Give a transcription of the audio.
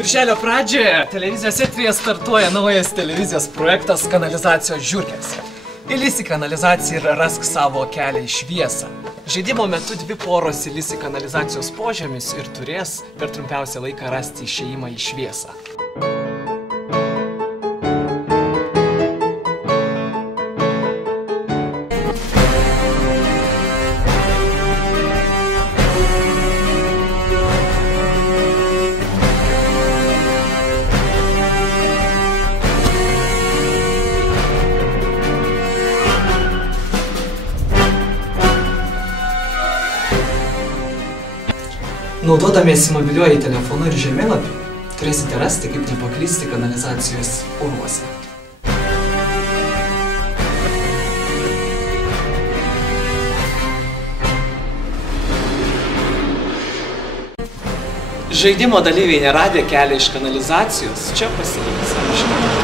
Birželio pradžioje televizijos eteryje startuoja naujas televizijos projektas Kanalizacijos žiurkės. Įlįs į kanalizaciją ir rask savo kelią į šviesą. Žaidimo metu dvi poros įlįs į kanalizacijos požemius ir turės per trumpiausią laiką rasti išėjimą į šviesą. Naudodamiesi mobiliuoju telefonu ir žemėlapiu, turėsite rasti, kaip nepaklysti kanalizacijos urvuose. Žaidimo dalyviai neradę kelią iš kanalizacijos, čia pasirinks amžinai.